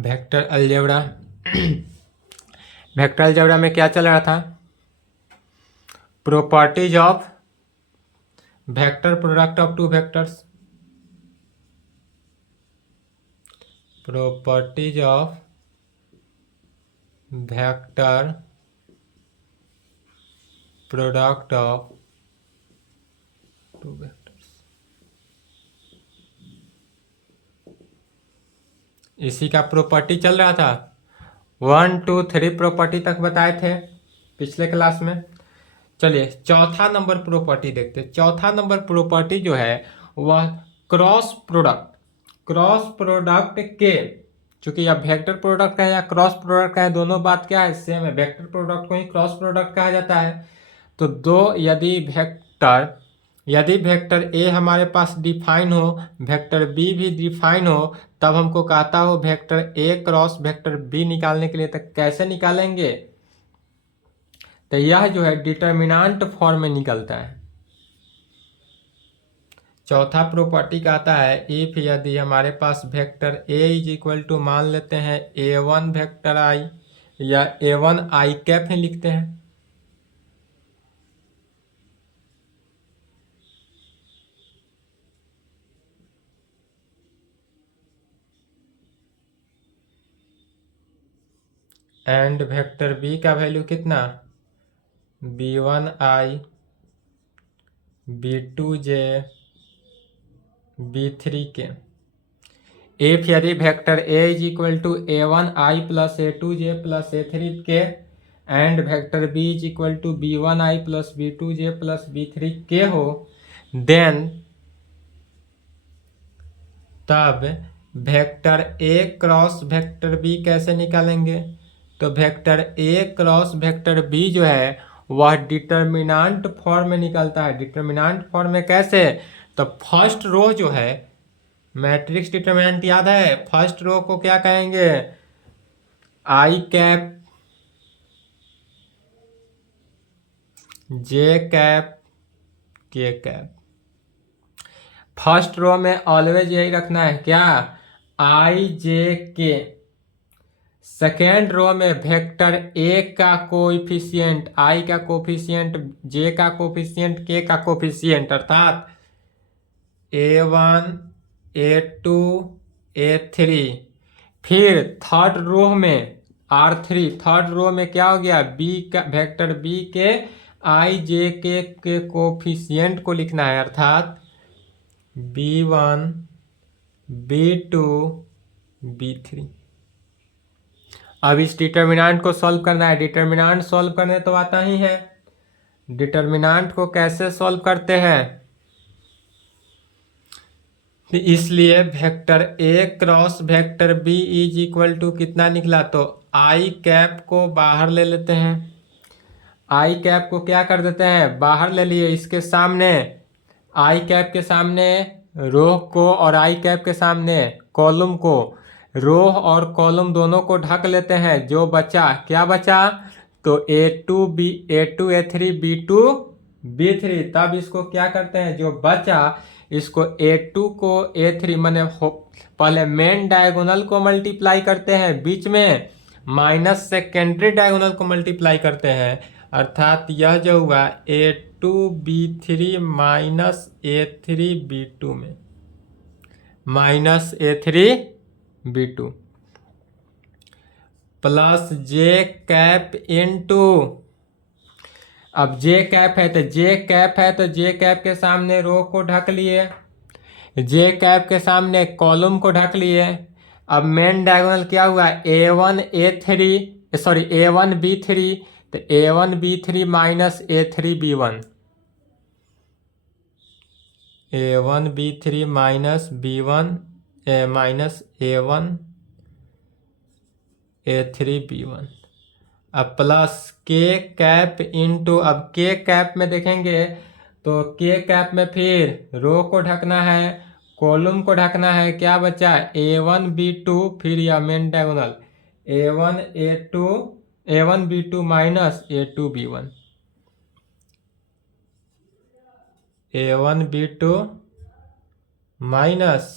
Vector algebra. Vector algebra में क्या चल रहा था? Properties of vector product of two vectors. Properties of vector product of two vectors. इसी का प्रॉपर्टी चल रहा था। 1 2 3 प्रॉपर्टी तक बताए थे पिछले क्लास में। चलिए चौथा नंबर प्रॉपर्टी देखते हैं। चौथा नंबर प्रॉपर्टी जो है वह क्रॉस प्रोडक्ट के, चूंकि यह वेक्टर प्रोडक्ट का है या क्रॉस प्रोडक्ट का है, दोनों बात क्या है, सेम है। वेक्टर प्रोडक्ट को ही क्रॉस प्रोडक्ट कहा जाता है। तो यदि वेक्टर ए हमारे पास डिफाइन हो, वेक्टर बी भी डिफाइन हो, तब हमको कहता हो vector A cross vector B निकालने के लिए, तक कैसे निकालेंगे? तो यह जो है डिटर्मिनेंट फॉर्म में निकलता है। चौथा प्रॉपर्टी कहता है इफ यदि हमारे पास vector A is equal to, मान लेते हैं A1 वेक्टर आई या A1 आई कैप ही लिखते हैं। एंड वेक्टर बी का वैल्यू कितना? B1 I, B2 J, B3 K. If यदि vector A is equal to A1 I plus A2 J plus A3 K and vector B is equal to B1 I plus B2 J plus B3 K हो, then तब vector A cross vector B कैसे निकालेंगे? तो vector A cross vector B जो है वह determinant form में निकलता है। डिटर्मिनेंट फॉर्म में कैसे? तो फर्स्ट रो जो है, मैट्रिक्स डिटर्मिनेंट याद है, फर्स्ट रो को क्या कहेंगे? आई कैप, जे कैप, के कैप। फर्स्ट रो में ऑलवेज यही रखना है, क्या? आई जे के। सेकेंड रो में वेक्टर ए का कोएफिशिएंट, आई का कोएफिशिएंट, जे का कोएफिशिएंट, के का कोएफिशिएंट, अर्थात A1 A2 A3। फिर थर्ड रो में R3, थर्ड रो में क्या हो गया? बी का, वेक्टर बी के आई जे के कोएफिशिएंट को लिखना है, अर्थात B1 B2 B3। अब इस डिटर्मिनेंट को सॉल्व करना है। डिटर्मिनेंट सॉल्व करने तो आता ही है। डिटर्मिनेंट को कैसे सॉल्व करते हैं? तो इसलिए vector A cross vector B is equal to कितना निकला? तो आई कैप को बाहर ले लेते हैं। आई कैप को क्या कर देते हैं? बाहर ले लिए। इसके सामने, आई कैप के सामने रो को और आई कैप के सामने कॉलम को, रो और कॉलम दोनों को ढक लेते हैं। जो बचा, क्या बचा? तो A2 A3 B2 B3। तब इसको क्या करते हैं? जो बचा इसको A2 को A3 माने पहले मेन डायगोनल को मल्टीप्लाई करते हैं, बीच में माइनस सेकेंडरी डायगोनल को मल्टीप्लाई करते हैं, अर्थात यह जो हुआ A2 B3 minus A3 B2 में, माइनस A3 B2 प्लस जे कैप इनटू, अब जे कैप है तो जे कैप है तो जे कैप के सामने रो को ढक लिए, जे कैप के सामने कॉलम को ढक लिए। अब मेन डायगोनल क्या हुआ? A1 A3 sorry A1 B3, तो A1 B3 minus A3 B1, A1 B3 minus B1 minus A1 A3 B1। अब प्लस के कैप इनटू, अब के कैप में देखेंगे तो के कैप में फिर रो को ढकना है, कॉलम को ढकना है। क्या बचा? A1 B2, फिर यह main diagonal A1 B2 minus A2 B1, A1 B2 minus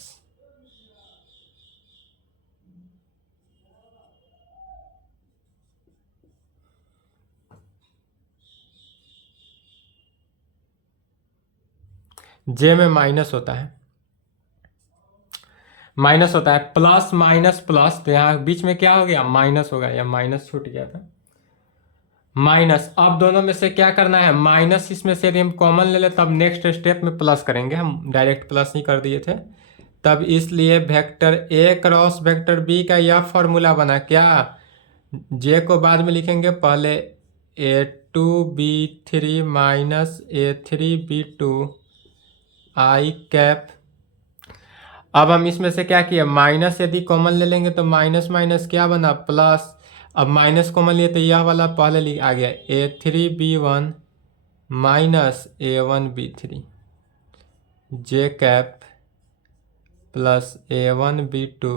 J में माइनस होता है, माइनस होता है, प्लस माइनस प्लस, तो यहाँ बीच में क्या हो गया, माइनस हो गया, या माइनस छूट गया था, माइनस। अब दोनों में से क्या करना है, माइनस इसमें से यदि हम कॉमन ले ले तब नेक्स्ट स्टेप में प्लस करेंगे, हम डायरेक्ट प्लस ही कर दिए थे तब, इसलिए vector A cross vector B का यह फॉर्मूला बना क्या, जे को बाद में लिखेंगे, पहले A2B3 माइनस A3B2 आई कैप। अब हम इसमें से क्या किए, माइनस यदि कॉमन ले लेंगे तो माइनस माइनस क्या बना, प्लस। अब माइनस कॉमन लिए तो यह वाला पहले आ गया, A3B1 minus A1B3 J cap plus A1B2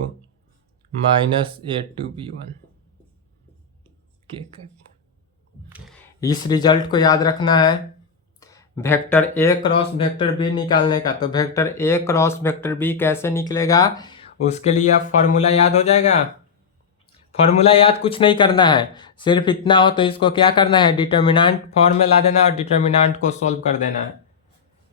minus A2B1 के कैप। इस रिजल्ट को याद रखना है, vector A cross vector B निकालने का। तो vector A cross vector B कैसे निकलेगा, उसके लिए आप फॉर्मूला याद हो जाएगा। फॉर्मूला याद कुछ नहीं करना है, सिर्फ इतना हो तो इसको क्या करना है, डिटर्मिनेंट फॉर्म में ला देना और डिटर्मिनेंट को सॉल्व कर देना है।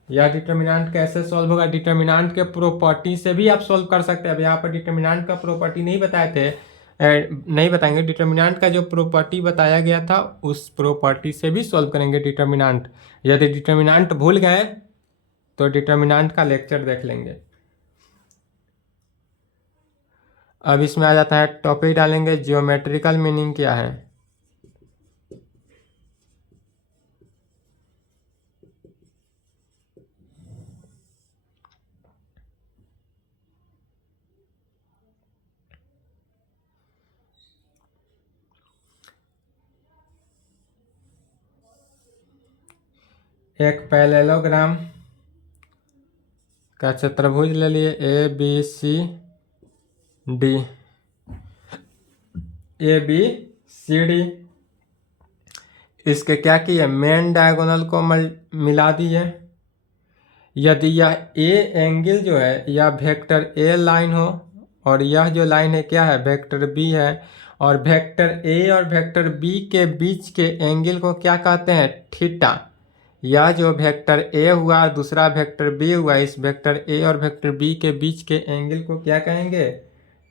या डिटर्मिनेंट कैसे सॉल्व होगा, डिटर्मिनेंट के प्रॉपर्टी से भी आप सॉल्व कर सकते हैं। अब यहाँ पर डिटर्मिनेंट का प्रॉपर्टी नहीं बताए थे, नहीं बताएंगे, डिटर्मिनेंट का जो प्रॉपर्टी बताया गया था उस प्रॉपर्टी से भी सॉल्व करेंगे डिटर्मिनेंट। यदि डिटर्मिनेंट भूल गए तो डिटर्मिनेंट का लेक्चर देख लेंगे। अब इसमें आ जाता है, टॉपिक डालेंगे जियोमेट्रिकल मीनिंग क्या है। एक पैरेललोग्राम का चतुर्भुज ले लिए ABCD, ABCD, इसके क्या किए, मेन डायगोनल को मिला दिए। यदि यह ए एंगल जो है यह वेक्टर ए लाइन हो और यह जो लाइन है क्या है, वेक्टर बी है, और वेक्टर ए और वेक्टर बी के बीच के एंगल को क्या कहते हैं, थीटा। यह जो वेक्टर ए हुआ दूसरा वेक्टर बी हुआ, इस वेक्टर ए और वेक्टर बी के बीच के एंगल को क्या कहेंगे,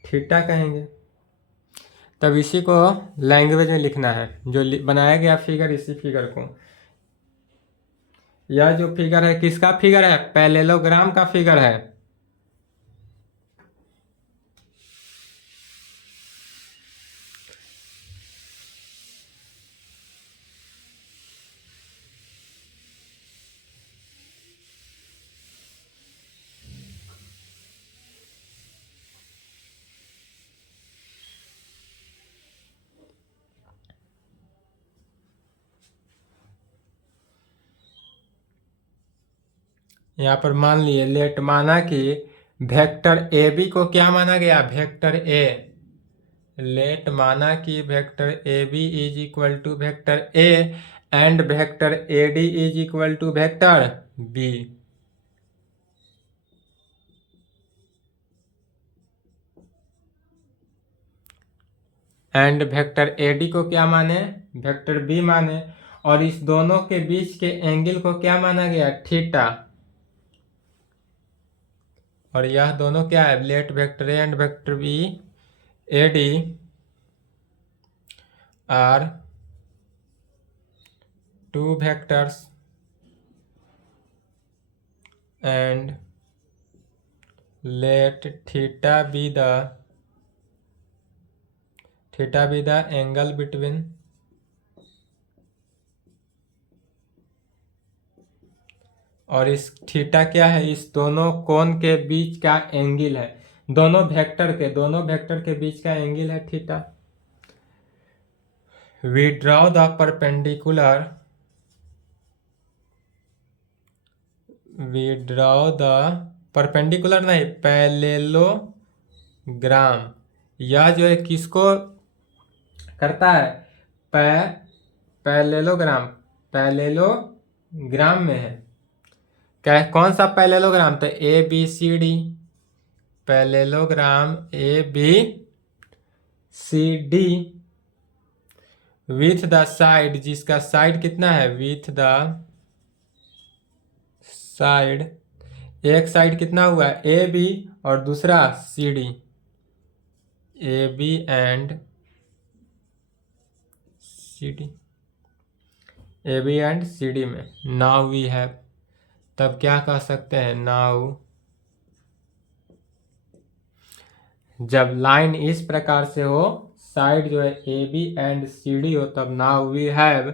थीटा कहेंगे। तब इसी को लैंग्वेज में लिखना है, जो बनाया गया फिगर, इसी फिगर को। यह जो फिगर है किसका फिगर है, पैरेललोग्राम का फिगर है। यहाँ पर मान लिए, लेट माना कि वेक्टर ए बी को क्या माना गया, वेक्टर ए। लेट माना कि vector A B is equal to vector A and vector A D is equal to vector B. And vector A D को क्या माने, वेक्टर बी माने, और इस दोनों के बीच के एंगल को क्या माना गया, थीटा। और यह दोनों क्या है, let vector A and vector B A D are two vectors and let theta be the angle between और इस थीटा क्या है, इस दोनों कोण के बीच का एंगल है, दोनों वेक्टर के बीच का एंगल है theta. We draw the perpendicular, नहीं, पैरेललोग्राम। यह जो है किसको करता है, पैरेललोग्राम में है। क्या है, कौन सा पैरेललोग्राम, तो ABCD, parallelogram ABCD with the side, जिसका साइड कितना है, विथ द साइड एक साइड कितना हुआ ए बी और दूसरा C D, A B and C D, A B and C D में नाउ वी हैव, तब क्या कह सकते हैं, नाउ जब लाइन इस प्रकार से हो, साइड जो है A B and C D हो, तब now we have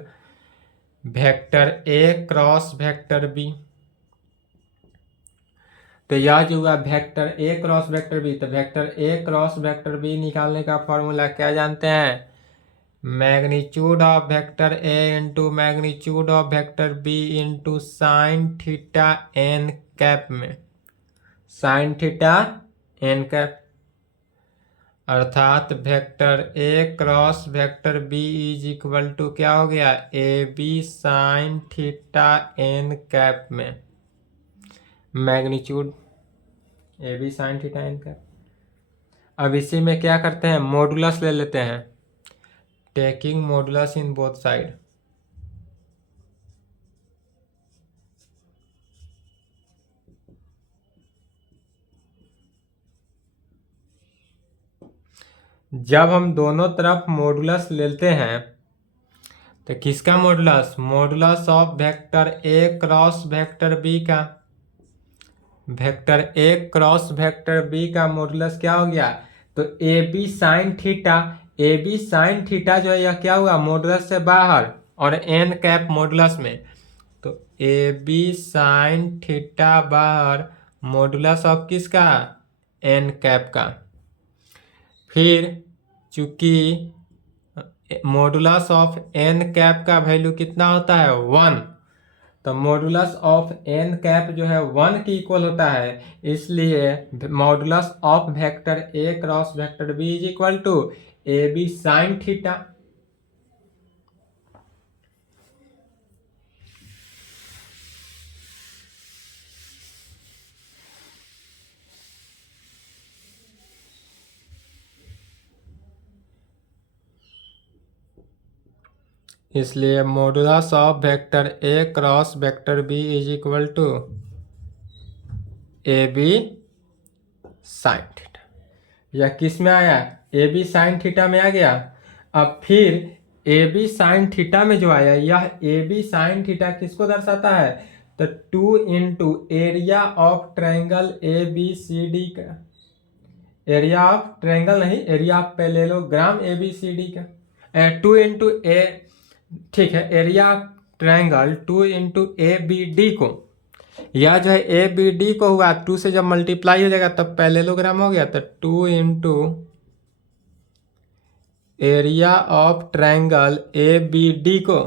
vector A cross vector B. तो यह जो हुआ vector A cross vector B, तो vector A cross vector B निकालने का फॉर्मूला क्या जानते हैं, magnitude of vector A into magnitude of vector B into sine theta N cap में, साइन थीटा एन कैप, अर्थात vector A cross vector B is equal to क्या हो गया, A B sine theta N cap में magnitude A B sine theta N cap. अब इसी में क्या करते हैं, मॉडुलस ले लेते हैं, taking modulus in both side. जब हम दोनों तरफ मॉडुलस लेते हैं तो किसका modulus, modulus of vector A cross vector B का, vector A cross vector B का मॉडुलस क्या हो गया, तो A B sine theta, A B sine theta जो है यह क्या हुआ, मॉडुलस से बाहर और एन कैप मॉडुलस में, तो ए बी साइन थीटा बाहर, मॉडुलस ऑफ किसका, एन कैप का। फिर चूंकि मॉडुलस ऑफ एन कैप का वैल्यू कितना होता है 1, तो मॉडुलस ऑफ एन कैप जो है 1 के इक्वल होता है, इसलिए modulus of vector A cross vector B is equal to A B sine theta. इसलिए modulus of vector A cross vector B is equal to A B sine theta. यह किस में आया, ए बी साइन थीटा में आ गया। अब फिर ए B sine theta में जो आया, यह ए बी साइन थीटा किसको दर्शाता है, तो 2 into area of triangle A B C D का, एरिया ऑफ ट्रायंगल नहीं, area of parallelogram A B C D का, 2 इंटू ए, ठीक है, area triangle 2 into A B D को, यह जो है ए बी डी को हुआ 2 से जब मल्टीप्लाई हो जाएगा तब पैरेललोग्राम हो गया, तो 2 into area of triangle A B D को,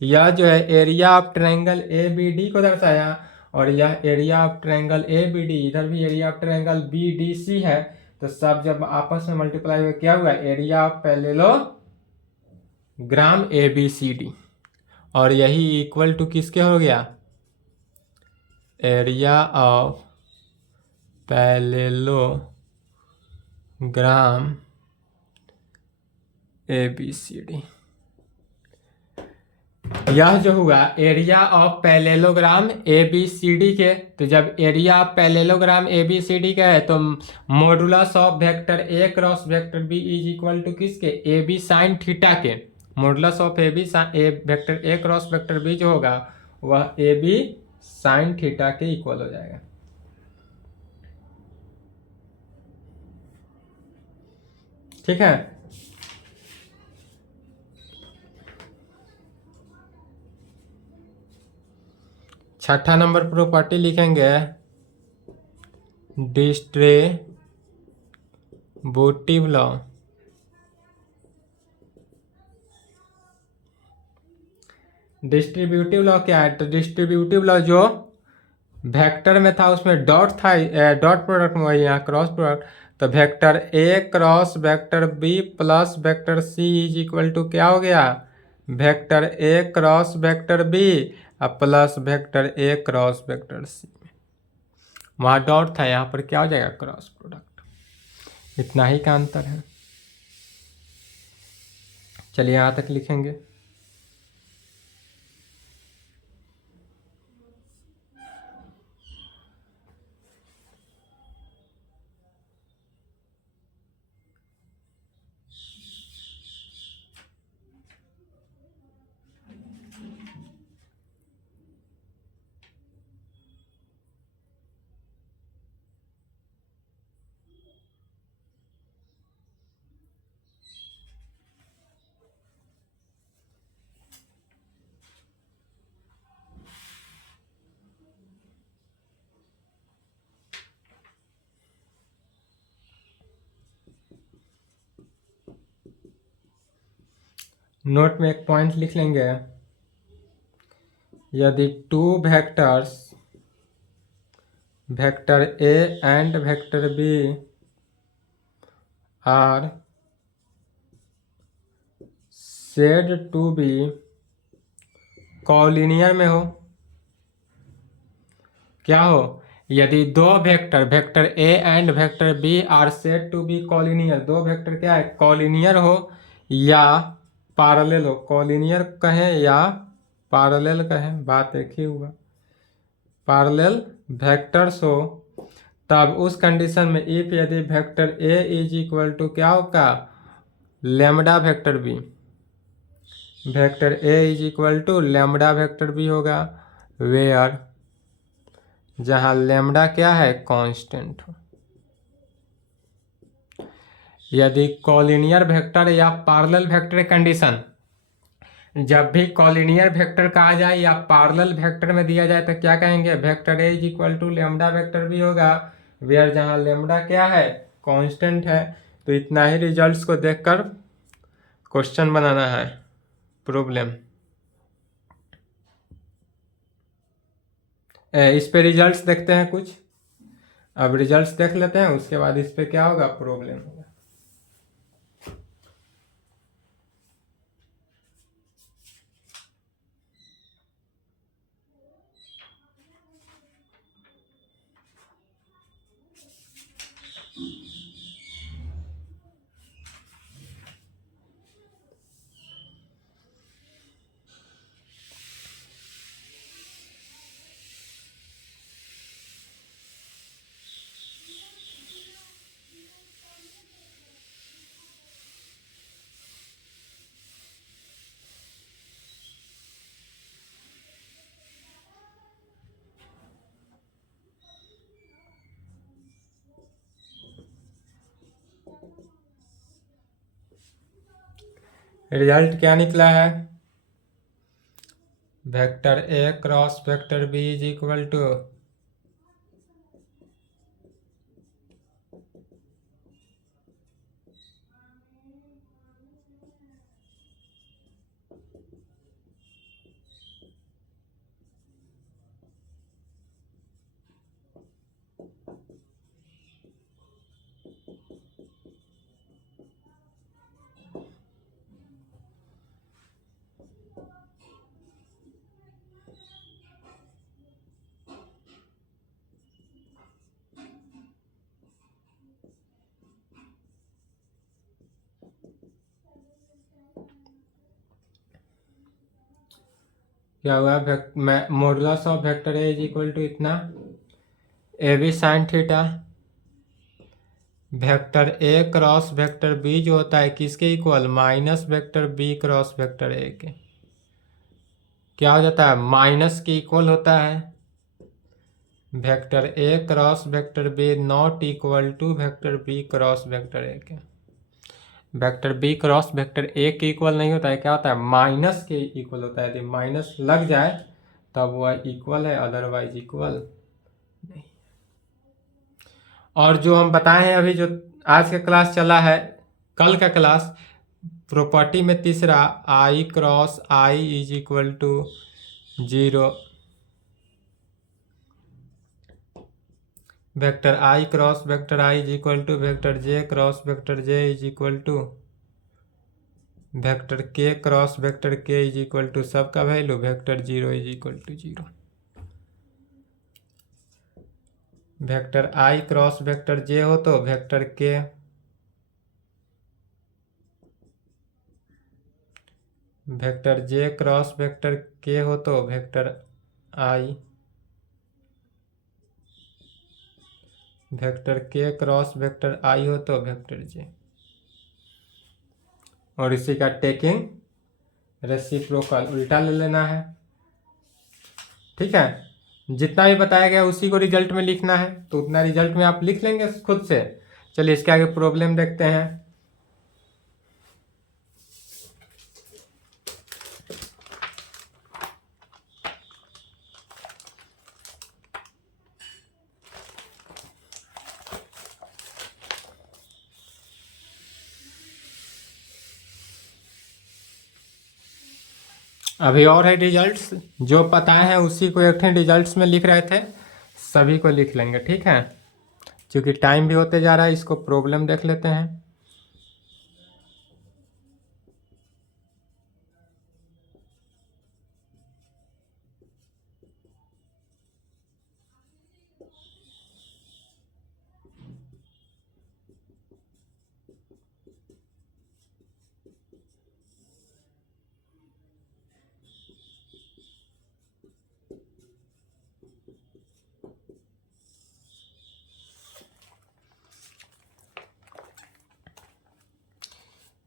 यह जो है area of triangle A B D को दर्शाया, और यह area of triangle A B D, इधर भी area of triangle B D C है, तो सब जब आपस में मल्टीप्लाई हुआ क्या हुआ, area of parallelogram A B C D, और यही इक्वल टू किसके हो गया, area of parallelogram A B C D. यह जो हुआ area of parallelogram A B C D के, तो जब area of parallelogram A B C D का है तो modulus of vector A cross vector B is equal to किसके, ए बी साइन थीटा के, modulus of A B vector A cross vector B जो होगा वह ए बी साइन थीटा के equal हो जाएगा। ठीक है, छठा नंबर प्रॉपर्टी लिखेंगे, डिस्ट्रीब्यूटिव लॉ। डिस्ट्रीब्यूटिव लॉ क्या है, तो डिस्ट्रीब्यूटिव लॉ जो वेक्टर में था उसमें डॉट था, डॉट प्रोडक्ट में वही यहाँ क्रॉस प्रोडक्ट, तो vector A cross vector B plus vector C is equal to क्या हो गया, vector A cross vector B plus vector A cross vector C. वहाँ डॉट था, यहाँ पर क्या हो जाएगा, क्रॉस प्रोडक्ट। इतना ही का अंतर है। चलिए यहाँ तक लिखेंगे। नोट में एक पॉइंट लिख लेंगे, यदि two vectors vector A and vector B are said to be collinear में हो, क्या हो, यदि दो vector vector A and vector B are said to be collinear, दो वेक्टर क्या है, कॉलिनियर हो या पैरेलल हो, कॉलिनियर कहें या पैरेलल कहें, बात एक ही हुआ, पैरेलल वेक्टर्स हो, तब उस कंडीशन में इफ यदि vector A is equal to क्या होगा, lambda vector B, vector A is equal to lambda vector B होगा, वेयर जहां लैम्डा क्या है, कांस्टेंट हो। यदि कॉलिनियर वेक्टर या पैरेलल वेक्टर कंडीशन, जब भी कॉलिनियर वेक्टर कहा जाए या पैरेलल वेक्टर में दिया जाए तो क्या कहेंगे, vector A is equal to lambda vector B होगा, वेयर जहां लैम्डा क्या है, कांस्टेंट है। तो इतना ही रिजल्ट्स को देखकर क्वेश्चन बनाना है, प्रॉब्लम। इस पे रिजल्ट्स देखते हैं कुछ, अब रिजल्ट्स देख लेते हैं, उसके बाद इस पे क्या होगा, प्रॉब्लम होगा। रिजल्ट क्या निकला है, vector A cross vector B is equal to क्या हुआ, modulus of vector A is equal to इतना, A B sine theta, vector A cross vector B जो होता है किसके equal, minus vector B cross vector A के, क्या हो जाता है, माइनस के इक्वल होता है, vector A cross vector B not equal to vector B cross vector A के, vector B cross vector A के इक्वल नहीं होता है, क्या होता है, माइनस के इक्वल होता है, यदि माइनस लग जाए तब वह इक्वल है, अदरवाइज इक्वल नहीं। और जो हम बताए हैं अभी, जो आज का क्लास चला है, कल का क्लास, प्रॉपर्टी में तीसरा, I cross I is equal to 0, vector I cross vector I is equal to vector J cross vector J is equal to vector K cross vector K is equal to सबका value vector 0 is equal to 0, vector I cross vector J हो तो vector के, vector J cross vector के हो तो vector आई, vector K cross vector आई हो तो vector जे, और इसी का टेकिंग रेसिप्रोकल उल्टा ले लेना है, ठीक है। जितना भी बताया गया उसी को रिजल्ट में लिखना है, तो उतना रिजल्ट में आप लिख लेंगे खुद से। चलिए इसके आगे प्रॉब्लम देखते हैं। अभी और है रिजल्ट्स, जो पता है उसी को एक रिजल्ट्स में लिख रहे थे, सभी को लिख लेंगे, ठीक है। क्योंकि टाइम भी होते जा रहा है, इसको प्रॉब्लम देख लेते हैं।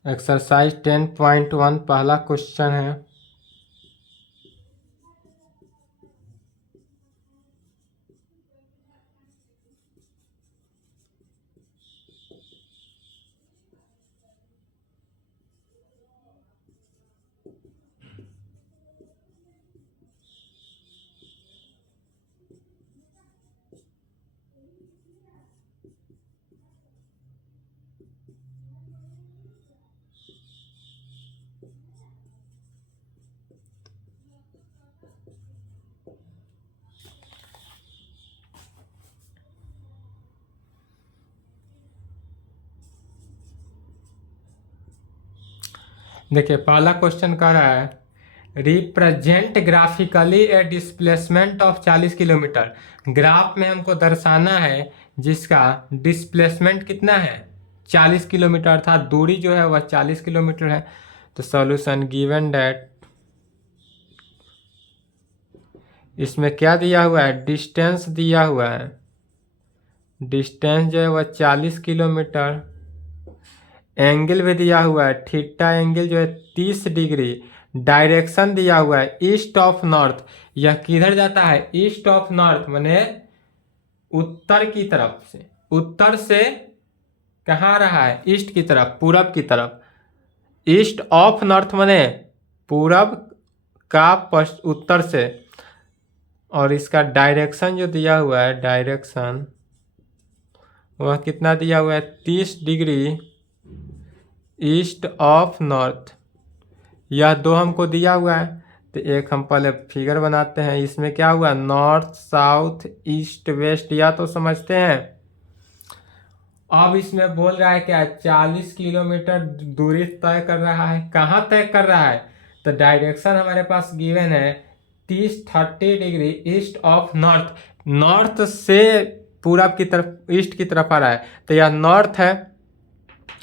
एक्सरसाइज 10.1 पहला क्वेश्चन है। देखिए पहला क्वेश्चन कह रहा है represent graphically A displacement of 40 kilometre. Graph में हमको दर्शाना है जिसका डिस्प्लेसमेंट कितना है, 40 किलोमीटर, अर्थात दूरी जो है वह 40 किलोमीटर है। तो सॉल्यूशन गिवन दैट, इसमें क्या दिया हुआ है, डिस्टेंस दिया हुआ है, डिस्टेंस जो है वह 40 किलोमीटर, एंगल भी दिया हुआ है, थीटा एंगल जो है 30 डिग्री, डायरेक्शन दिया हुआ है ईस्ट ऑफ नॉर्थ। यह किधर जाता है, ईस्ट ऑफ नॉर्थ माने उत्तर की तरफ से, उत्तर से कहाँ आ रहा है, ईस्ट की तरफ, पूरब की तरफ। ईस्ट ऑफ नॉर्थ माने पूरब का उत्तर से। और इसका डायरेक्शन जो दिया हुआ है, डायरेक्शन वह कितना दिया हुआ है, 30 डिग्री ईस्ट ऑफ नॉर्थ। यह दो हमको दिया हुआ है, तो एक हम पहले फिगर बनाते हैं। इसमें क्या हुआ, नॉर्थ साउथ ईस्ट वेस्ट, या तो समझते हैं। अब इसमें बोल रहा है क्या, 40 किलोमीटर दूरी तय कर रहा है। कहाँ तय कर रहा है, तो डायरेक्शन हमारे पास गिवन है 30 degree east of north. North से पूरब की तरफ, ईस्ट की तरफ आ रहा है, तो यह नॉर्थ है,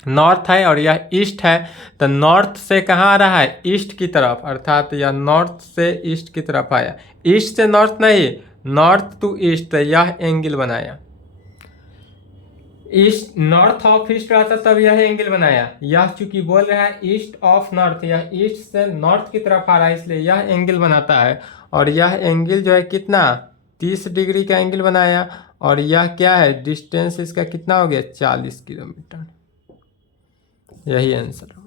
नॉर्थ है और यह ईस्ट है। तो नॉर्थ से कहाँ आ रहा है, ईस्ट की तरफ, अर्थात यह नॉर्थ से ईस्ट की तरफ आया। ईस्ट से नॉर्थ नहीं, नॉर्थ टू ईस्ट, तो यह एंगल बनाया। ईस्ट नॉर्थ ऑफ ईस्ट रहता तब यह एंगल बनाया। यह चूंकि बोल रहा है ईस्ट ऑफ नॉर्थ, यह ईस्ट से नॉर्थ की तरफ आ रहा है, इसलिए यह एंगल बनाता है। और यह एंगल जो है कितना, 30 डिग्री का एंगल बनाया। और यह क्या है, डिस्टेंस इसका कितना हो गया, 40 किलोमीटर। यही आंसर होगा।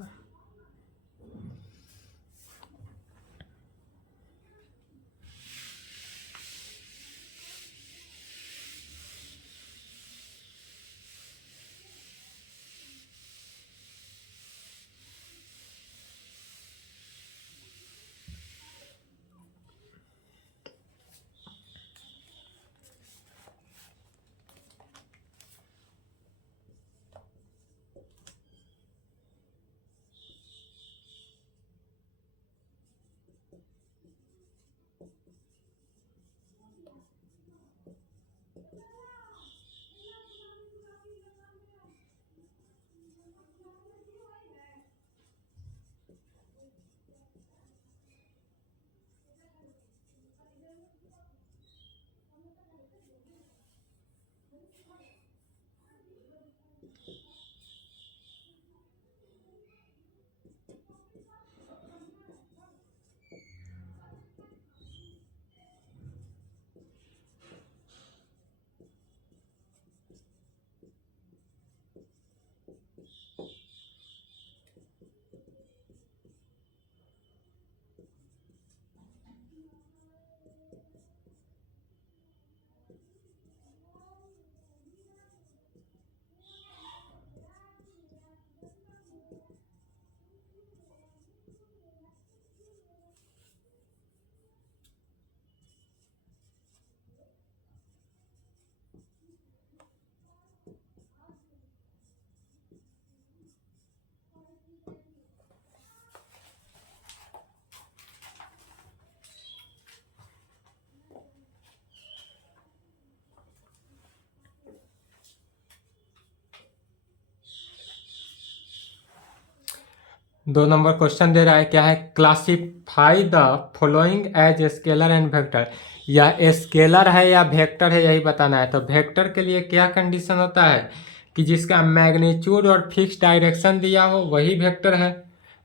2 नंबर क्वेश्चन दे रहा है, क्या है, classify the following as scalar and vector. यह स्केलर है या वेक्टर है यही बताना है। तो वेक्टर के लिए क्या कंडीशन होता है कि जिसका मैग्नीट्यूड और फिक्स डायरेक्शन दिया हो वही वेक्टर है।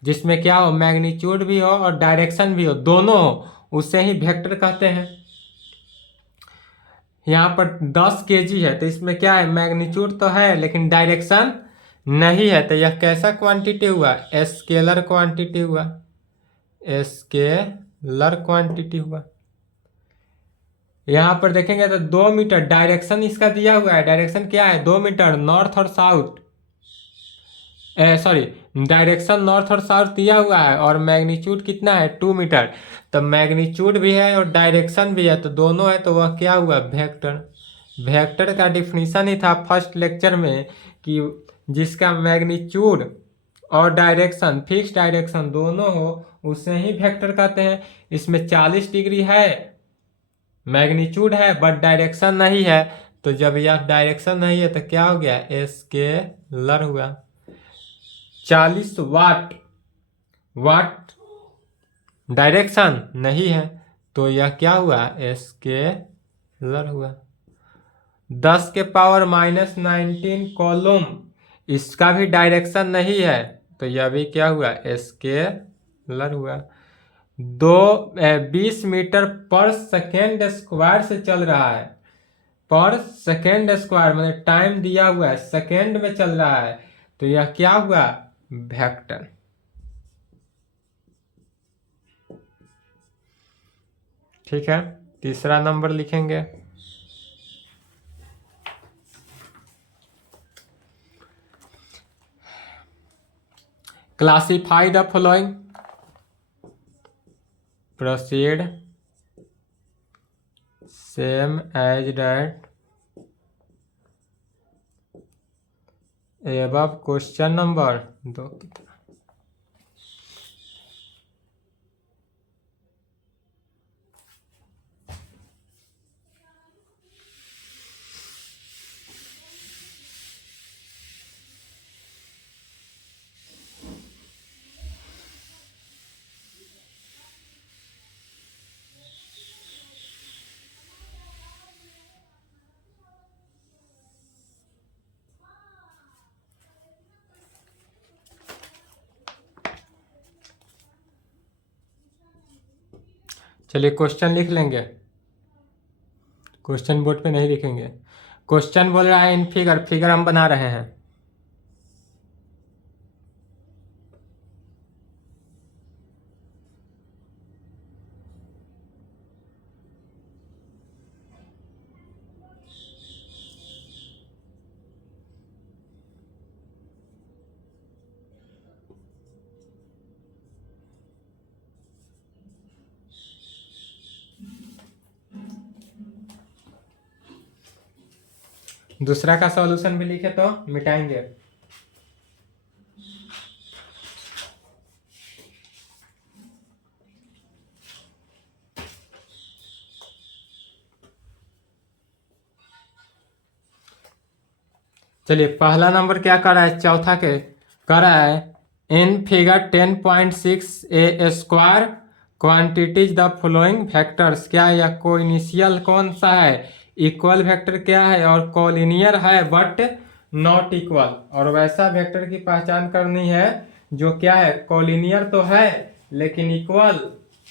जिसमें क्या हो, मैग्नीट्यूड भी हो और डायरेक्शन भी हो, दोनों हो, उसे ही वेक्टर कहते हैं। यहाँ पर 10 kg है तो इसमें क्या है, मैग्नीट्यूड तो है लेकिन डायरेक्शन नहीं है। तो यह कैसा क्वांटिटी हुआ, स्केलर क्वांटिटी हुआ, स्केलर क्वांटिटी हुआ। यहाँ पर देखेंगे तो 2 मीटर डायरेक्शन इसका दिया हुआ है। डायरेक्शन क्या है, 2 मीटर नॉर्थ और साउथ, सॉरी, डायरेक्शन नॉर्थ और साउथ दिया हुआ है और मैग्नीट्यूड कितना है, 2 मीटर। तो मैग्नीट्यूड भी है और डायरेक्शन भी है तो दोनों है, तो वह क्या हुआ, वेक्टर। वेक्टर का डिफिनीशन ही था फर्स्ट लेक्चर में कि जिसका मैग्नीट्यूड और डायरेक्शन, फिक्स डायरेक्शन दोनों हो उसे ही वेक्टर कहते हैं। इसमें 40 डिग्री है, मैग्नीट्यूड है बट डायरेक्शन नहीं है। तो जब यह डायरेक्शन नहीं है तो क्या हो गया, स्केलर हुआ। 40 वाट, वाट डायरेक्शन नहीं है तो यह क्या हुआ, स्केलर हुआ। 10 के पावर -19 कॉलम, इसका भी डायरेक्शन नहीं है तो यह भी क्या हुआ, स्केलर हुआ। 20 मीटर पर सेकेंड स्क्वायर से चल रहा है, पर सेकेंड स्क्वायर मतलब टाइम दिया हुआ है, सेकेंड में चल रहा है तो यह क्या हुआ, वेक्टर। ठीक है, तीसरा नंबर लिखेंगे। Classify the following, proceed same as that above question number 2 की तरह। चलिए क्वेश्चन लिख लेंगे, क्वेश्चन बोर्ड पे नहीं लिखेंगे। क्वेश्चन बोल रहा है इन फिगर, फिगर हम बना रहे हैं। दूसरा का सॉल्यूशन भी लिखे तो मिटाएंगे। चलिए पहला नंबर क्या कर रहा है, चौथा के कर रहा है in figure 10.6 A square quantities the following vectors. क्या है, या कोइनिशियल कौन सा है, इक्वल वेक्टर क्या है, और कोलिनियर है बट नॉट इक्वल। और वैसा वेक्टर की पहचान करनी है जो क्या है, कोलिनियर तो है लेकिन इक्वल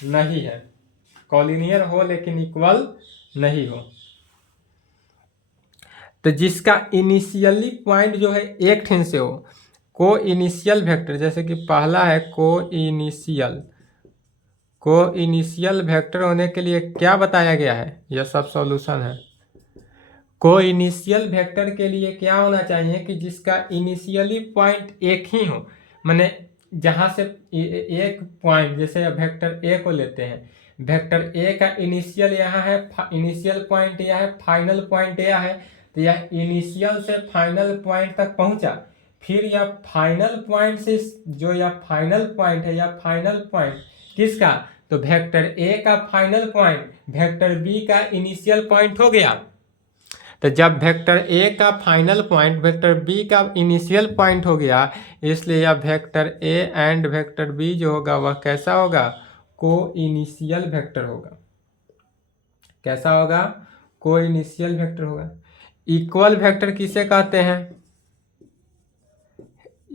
नहीं है, कोलिनियर हो लेकिन इक्वल नहीं हो। तो जिसका इनिशियली पॉइंट जो है एक ठिन से हो, को इनिशियल वेक्टर, जैसे कि पहला है को इनिशियल, को इनिशियल वेक्टर होने के लिए क्या बताया गया है, यह सब सॉल्यूशन है। को इनिशियल वेक्टर के लिए क्या होना चाहिए कि जिसका इनिशियली पॉइंट एक ही हो, माने जहां से एक पॉइंट, जैसे वेक्टर ए को लेते हैं, वेक्टर ए का इनिशियल यहाँ है, इनिशियल पॉइंट यह है, फाइनल पॉइंट यह है। तो यह इनिशियल से फाइनल पॉइंट तक पहुंचा, फिर यह फाइनल पॉइंट से जो यह फाइनल पॉइंट है, यह फाइनल पॉइंट किसका, तो वेक्टर ए का फाइनल पॉइंट वेक्टर बी का इनिशियल पॉइंट हो गया। तो जब वेक्टर ए का फाइनल पॉइंट वेक्टर बी का इनिशियल पॉइंट हो गया, इसलिए यह vector A and vector B जो होगा वह कैसा होगा, को इनिशियल वेक्टर होगा। कैसा होगा, को इनिशियल वेक्टर होगा। इक्वल वेक्टर किसे कहते हैं,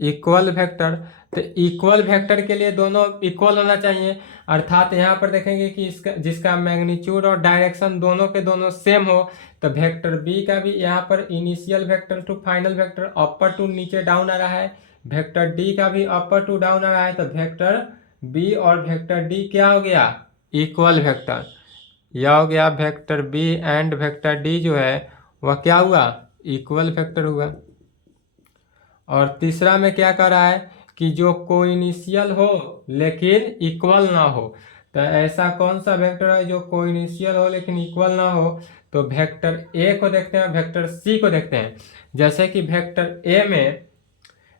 इक्वल वेक्टर। तो इक्वल वेक्टर के लिए दोनों इक्वल होना चाहिए, अर्थात यहाँ पर देखेंगे कि इसका जिसका मैग्नीट्यूड और डायरेक्शन दोनों के दोनों सेम हो, तो वेक्टर बी का भी यहाँ पर initial vector to final vector upper to नीचे डाउन आ रहा है, वेक्टर डी का भी अपर टू डाउन आ रहा है, तो वेक्टर बी और वेक्टर डी क्या हो गया, इक्वल वेक्टर। यह हो गया vector B and vector D जो है वह क्या हुआ, इक्वल वेक्टर हुआ। और तीसरा में क्या कर रहा है कि जो कोइनिशियल हो लेकिन इक्वल ना हो, तो ऐसा कौन सा वेक्टर है जो कोइनिशियल हो लेकिन इक्वल ना हो, तो वेक्टर ए को देखते हैं, वेक्टर सी को देखते हैं। जैसे कि वेक्टर ए में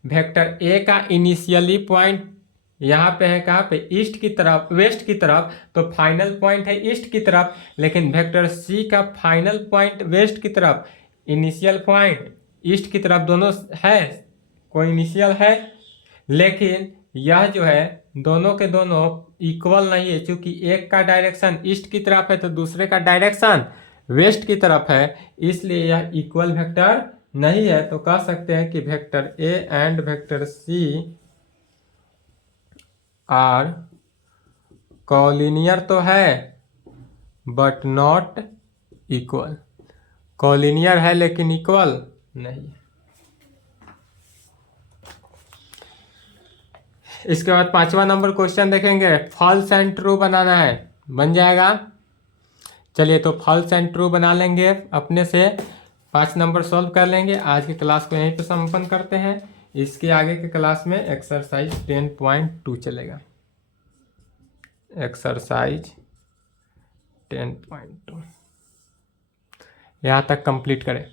वेक्टर ए का इनिशियली पॉइंट यहाँ पे है, कहाँ पे, ईस्ट की तरफ, वेस्ट की तरफ, तो फाइनल पॉइंट है ईस्ट की तरफ, लेकिन वेक्टर सी का फाइनल पॉइंट वेस्ट की तरफ, इनिशियल पॉइंट ईस्ट की तरफ, दोनों है, कोई इनिशियल है, लेकिन यह जो है दोनों के दोनों इक्वल नहीं है, क्योंकि एक का डायरेक्शन ईस्ट की तरफ है तो दूसरे का डायरेक्शन वेस्ट की तरफ है, इसलिए यह इक्वल वेक्टर नहीं है। तो कह सकते हैं कि vector A and vector C are collinear तो है बट नॉट इक्वल, कॉलिनियर है लेकिन इक्वल नहीं। इसके बाद 5वां नंबर क्वेश्चन देखेंगे, फॉल्स एंड ट्रू बनाना है, बन जाएगा। चलिए तो फॉल्स एंड ट्रू बना लेंगे, अपने से 5 नंबर सॉल्व कर लेंगे। आज की क्लास को यहीं पे समापन करते हैं, इसके आगे की क्लास में एक्सरसाइज 10.2 चलेगा, एक्सरसाइज 10.2 यहाँ तक कंप्लीट करें।